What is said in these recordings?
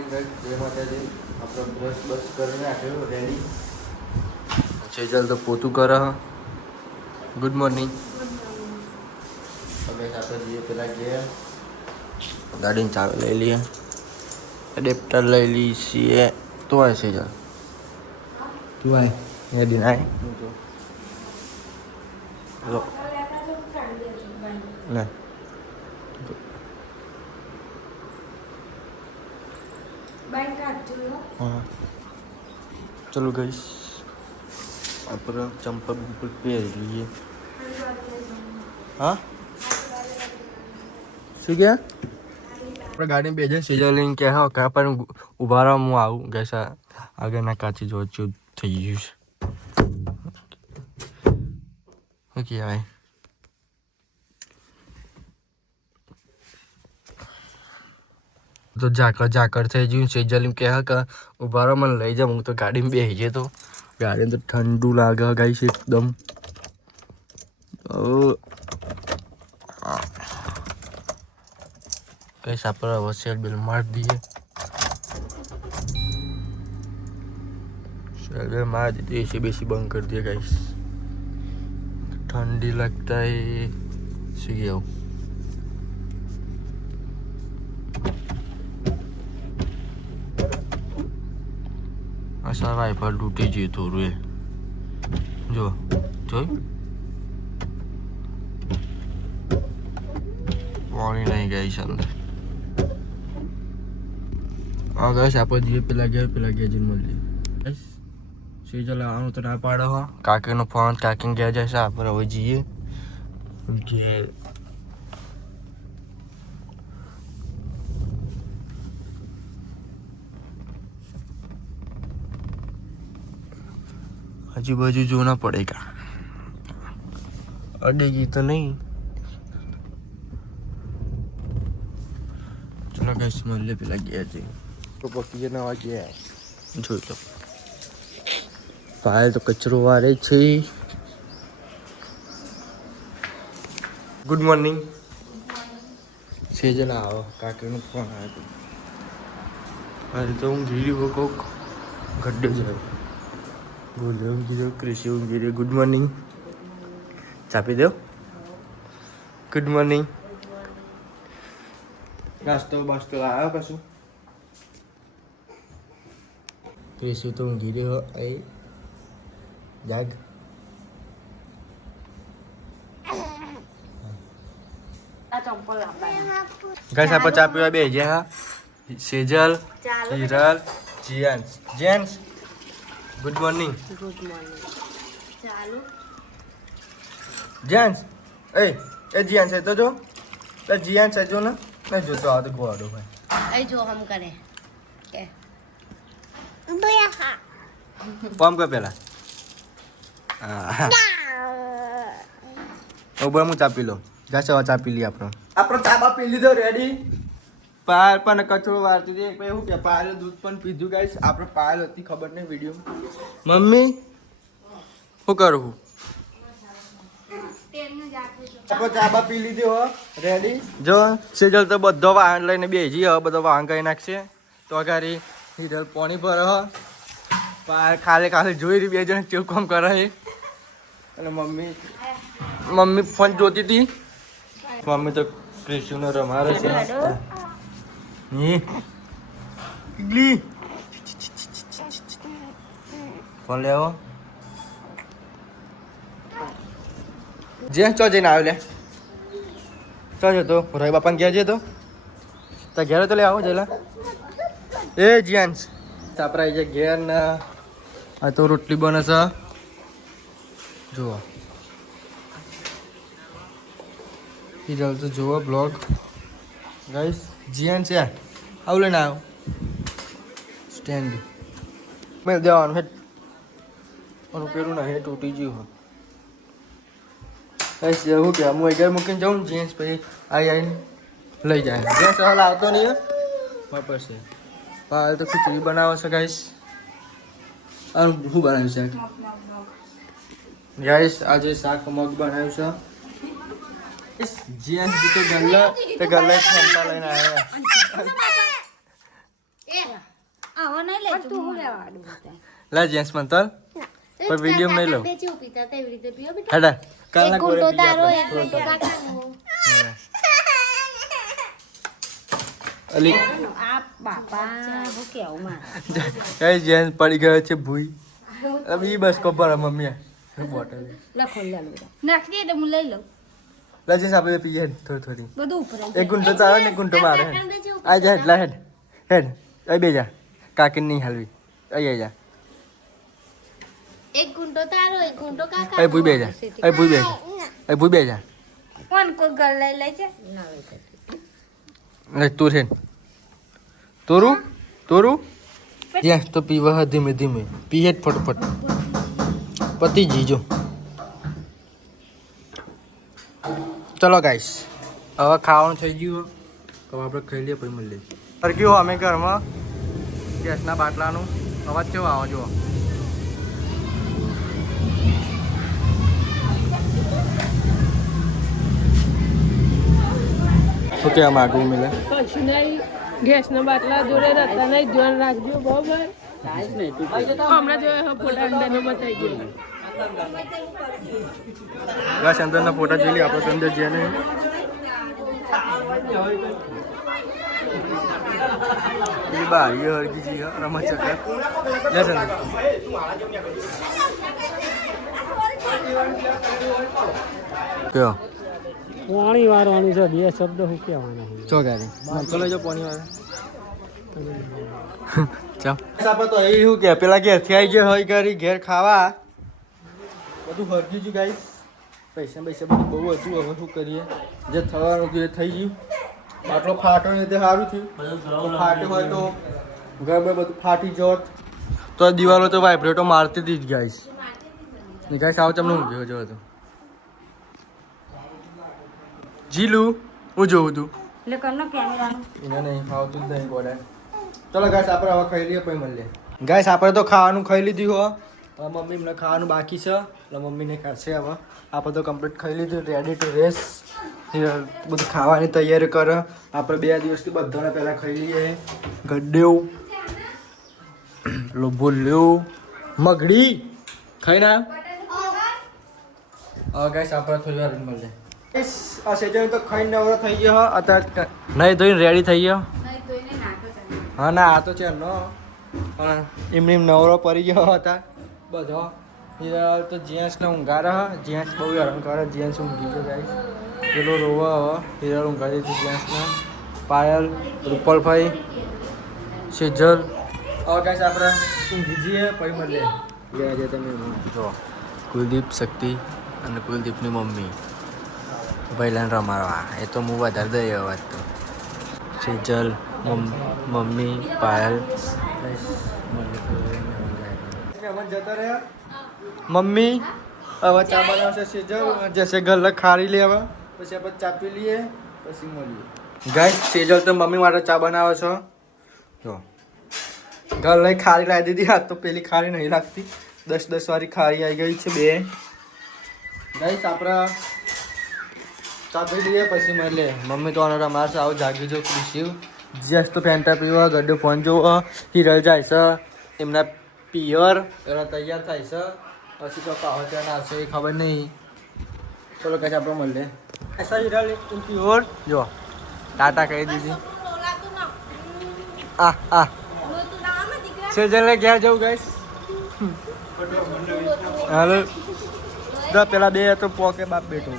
Morning guys, જય માતાજી. આપણો બ્રશ બસ કરીને આપ્યો રેડી. સેજલ તો પોતું કરે. Good morning. અમે સાથે જઈએ પેલા ગયા ગાડીની ચાવી લઈ લઈએ, એડેપ્ટર લઈ લઈએ છીએ. તો આય સેજલ તું આય રેડી ના લો લે हाँ चलो गाइस अपना चंपल बिल्कुल પહેરી लिए. हाँ શું ગયા આપણે ગાડી બેજે સેજલ લઈને કે હા કા પણ ઊભા રહો હું આવું ગેસ આગળના કાચી જો ચૂપ થઈ ગયું છે. ઓકે આય તો ઝાકળ થઈ ગયું. સેજલ એમ કહે કે ઊભા રહો મને લઈ જાઉં. હું તો ગાડીમાં બેસી જાય તો ગાડીમાં તો ઠંડુ લાગે ગાઈસ એકદમ. કઈશ આપણે હવે સેટ બેલ મારી દઈએ. सेट बेल मार दीजिए. एसी बेसी बंद कर दिया गाइस. ठंडी लगता है सी आओ. ऐसा वाइपर टूटी जी थोड़े जो जो पानी नहीं गई अंदर. हाँ गाइस આપણે જઈએ પેલા ગયા જઈને મળીએ. સેજલ આવવાનું તો ના પાડો. કાકીનો ફોન કાકીને ગયા જશે. આપણે હવે જઈએ ઘેર. આજુબાજુ જોना पड़ेगा. अड़ेगी तो नहीं. चलो गाइस મળીએ પેલા ગયા છે તો પકીએ નવા ગયા જોઈ લો. પાયલ તો કચરો વારે છે. Good morning. સેજલ આવો કાકીનો ફોન આવ્યો. હાલ તો હું ગીરી હો કોક ગड्ढे જાય બોલ્યો ગીરો કૃષિ હું ગીરી. ગુડ મોર્નિંગ ચાપી દો. Good morning. નાસ્તો બાસ્તો આવ્યો પાછું. કૃષિ તો હું ગીરી હો એ જાગ. ગાઈસ આપણે ચા પીવા બે ગયા. સેજલ હિરલ જેન્સ. Good morning. Good morning. ચાલો જેન્સ એ જેન્સ એ તો જો જેન્સ એ જો ને નહીં જોતો આ તો ગોડો ભાઈ. એ જો હમ કરે કે પમ કર પેલા. હા ઓબર હું ચા પી લો. જાશે ચા પી લઈએ આપણો ચા પી લીધો રેડી. પાયલ પણ કચરો વારતી હતી. એવું કે પાયલે દૂધ પણ પીધું ગાઈસ. આપણે પાયલ હતી ખબર નહીં વિડીયો. મમ્મી શું કરું આપણે ચા પી લીધી હો રેડી. જો સેજલ તો બધો વાહન લઈને બેસી હવે બધો વાહન કરી નાખશે. તો અગારી હિરલ પાણી ભરે હ. પાયલ ખાલી જોઈ રહી બે જણ કેવું કામ કરે છે. અને મમ્મી ફોન જોતી હતી. મમ્મી તો ક્રિશ્યુને રમાડે છે. ઇગલી ફોન લેવો. જે ચો જઈને આવ્યો લે ચો જતો રોય બાપાને ઘેર જતો તો ઘેર તો લે આવો જેલા. એ જીયાન્સ આપણા આવી જાય ઘેર ને. આ તો રોટલી બને છે જુઓ. હિરલ તો જુઓ બ્લોગ ગાઈસ. જીયાન છે આવું લઈને આવ્યો સ્ટેન્ડ મેં દેવાનું હેઠ પણ પેલું ના હેઠ તૂટી ગયું. ગાઈસ એવું કે હું ઘર મૂકીને જાઉં જીન્સ પછી આવીને લઈ જાય. જીન્સ હાલ આવતો નહીં વાપર છે. હાલ તો ખીચડી બનાવે છે ગાઈસ. શું બનાવ્યું છે ગાઈસ? આજે શાક મગ બનાવ્યું છે. જીએસ તો ગલ્લા ફેંટા લઈને આવ્યા. આવો નહીં લેજો તું હું લેવા આડું લે જેન્સ મંતલ પણ વિડીયો નહીં લઉં બે ચેવું પીતા તે એવી રીતે પીઓ બેટા હેડા કાલના એક કોરે ગુંડો પીએ તારો આપણે. એક ગુંડો કાકાનો અલી આ બાપા હું કેવું માં કઈ જેન્સ પડી ગયો છે ભૂઈ હવે ઈ બસ કોપર મમ્મી બોટલ લખો લે લો નાખી દે તો હું લઈ લઉં લે જેન્સ આપણે પીએ થોડી થોડી બધું ઉપર એક ગુંટો ચાલે ને એક ગુંટો મારે આ જા હેડ લા હેડ હેડ અહીં બેજા કાકી નહીં હાલવી અહીં જા એક ગુંડો તારો એક ગુંડો કાકા અહીં ભૂઈ બેજા અહીં ભૂઈ બેજા અહીં ભૂઈ બેજા કોણ કોઈ ગળ લઈ લે છે ના લે તું છે તોરું તોરું જ્યાં તો પીવા ધીમે ધીમે પીએ જ ફટફટ પતી જીજો ચલો ગાઈસ હવે ખાવાનું થઈ ગયું તો આપણે ખાઈ લઈએ પછી મળીએ સરગ્યું અમે ઘરમાં ગેસના બાટલાનું અવાજ કેવો આવો જુઓ શું કહેવા માગું મિલે કશું નહીં ગેસના બાટલા જોડે રહેતા નહીં ધ્યાન રાખજો બરાબર હમણાં જો ફોટા અંદરનો બતાવી ગયો બસ અંદરના ફોટા જોઈ લઈએ આપણે તો અંદર જઈએ નહીં એ બારી હરગી જી રમત ચક્કર લે સંદર કયો પાણી વાળવાનું છે બે શબ્દ શું કહેવાના ચો ગાડી ચલો જો પાણી વાળા ચાલ આપણે તો એ શું કે પેલા ઘેરથી આવી ગયો હોય ઘરે ઘેર ખાવા બધું હરગી ગયું ગાઈસ પૈસા બધું બહુ હતું હવે શું કરીએ જે થવાનું હતું એ થઈ ગયું આટલો ફાટો ને તે સારું થયું ફાટ્યો હોય તો ઘર બધું ફાટી જોત તો દિવાલો તો વાઇબ્રેટો મારતી હતી જ ગાઈસ ને ગાઈસ આવો તમને હું ગયો જો હતો જીલું હું જોઉં તું એટલે કરનો કેમેરાનો એને નહીં ખાવતું જ નહીં બોલે ચલો ગાઈસ આપણે હવે ખાઈ લઈએ પછી મળીએ ગાઈસ આપણે તો ખાવાનું ખાઈ લીધું હો હવે મમ્મી એમને ખાવાનું બાકી છે એટલે મમ્મીને ખાશે હવે આપણે તો કમ્પ્લીટ ખાઈ લીધું રેડી ટુ રેસ બધું ખાવાની તૈયારી કરે આપણે 2 દિવસથી બધાને પહેલાં ખાઈ લઈએ ગડ્ડેવ લોબોલ્યો મગડી ખાઈ ના હવે ગાઈસ આપણે થોડી વાર મળીએ આ સેજન તો ખાઈને નવરો થઈ ગયો અત્યારે નહીં ધોઈને રેડી થઈ ગયો હા ના આ તો છે નો પણ એમની નવરો પડી ગયો હતા બધો હિરાલ તો જેન્ટ્સને ઊંઘા રહે જેન્ટ્સ બહુ હેરાન કરે જેન્ટ્સ ઊંઘી ગયો ગાઈસ પેલો રોવા હવે હિરાલ ઊંઘાડી હતી જેન્ટ્સને પાયલ રૂપલભાઈ સેજલ હવે ગાઈસ આપણે ઊંઘી જઈએ પછી મળીએ આજે તમે જો કુલદીપ શક્તિ અને કુલદીપની મમ્મી ભાઈલાને રમાડવા એ તો હું વધારે દઈ વાત તો સેજલ મમ્મી પાયલ જતા રહ્યા મમ્મી હવે ચા બનાવશે સેજલ જશે ગલ્લ ખારી લે હવે પછી આપણે ચા પી લઈએ પછી મળીએ ગાઈસ સેજલ તો મમ્મી માટે ચા બનાવે છો જો ગલ્લ ખારી લાવી દીધી હાથ તો પેલી ખારી નહીં લાગતી 10 વાળી ખારી આવી ગઈ છે 2 ગાઈસ આપણે ચા પી લઈએ પછી મળીએ મમ્મી તો આનો મારશે આવું જાગી જો શિવ જસ તો ફેન્ટા પીવા ગડ્ડો ફોન જોવો હિરલ જાય છે એમના પિયર એના તૈયાર થાય છે પછી તો પાવ છે ના છે ખબર નહીં ચલો કઈ આપણે મળીએ ऐसा હિરલ પિયર જો ટાટા કહી દીધી આ સેજલને ઘેર જવું ગાઈસ હાલો પેલા 2 તો પોકે બાપ બેઠો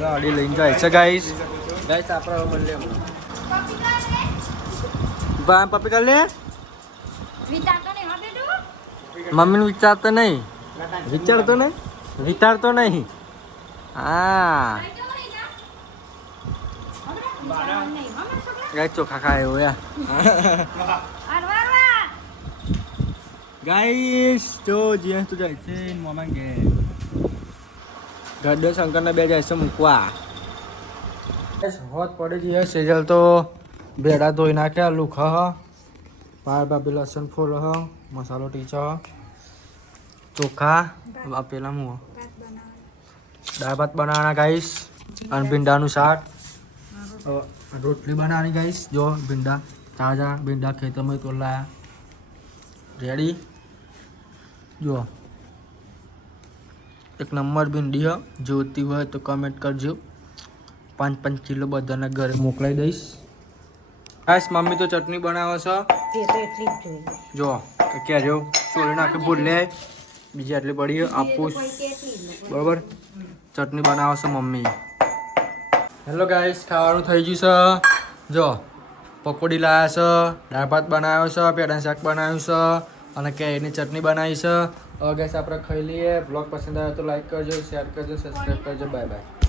ગાડી લઈને જાય છે ગાઈસ આપણે મળીએ બા પપ્પી કર લે મમ્મીને વિચારતો નહીં વિચારતો નહીં હા ગાય ચોખા ખાય એવું યા ગાઈસ જો જીએસ તો જાય છે મામા ઘેર ગડ્ડો શંકરને 2 જાય છે મૂકવા હોત પડી જઈએ સેજલ તો ભેડા ધોઈ નાખ્યા લુખા હ પાર બાબી લસણ ફૂલ હ મસાલો ટીચો ચોખા પેલા હું દાળ ભાત બનાવવાના ગાઈસ અને ભીંડાનું શાક રોટલી બનાવવાની ગાઈસ જો ભીંડા તાજા ભીંડા ખેતરમાં તોલાયા રેડી જો એક નંબર ભીંડી હ જોતી હોય તો કમેન્ટ કરજો 5 કિલો બધાને ઘરે મોકલાઈ દઈશ ગાઈસ મમ્મી તો ચટણી બનાવે છે જો કેજો સોળી નાખી ભૂલે બીજી આટલી પડી આપું બરોબર ચટણી બનાવે છે મમ્મી હેલો ગાઈસ ખાવાનું થઈ ગયું છે જો પકોડી લાવ્યા છે દાળ ભાત બનાવ્યો છે પેડાનું શાક બનાવ્યું છે અને કેરીની ચટણી બનાવી છે હવે ગાઈસ આપણે ખાઈ લઈએ બ્લોગ પસંદ આવે તો લાઈક કરજો શેર કરજો સબસ્ક્રાઈબ કરજો બાય બાય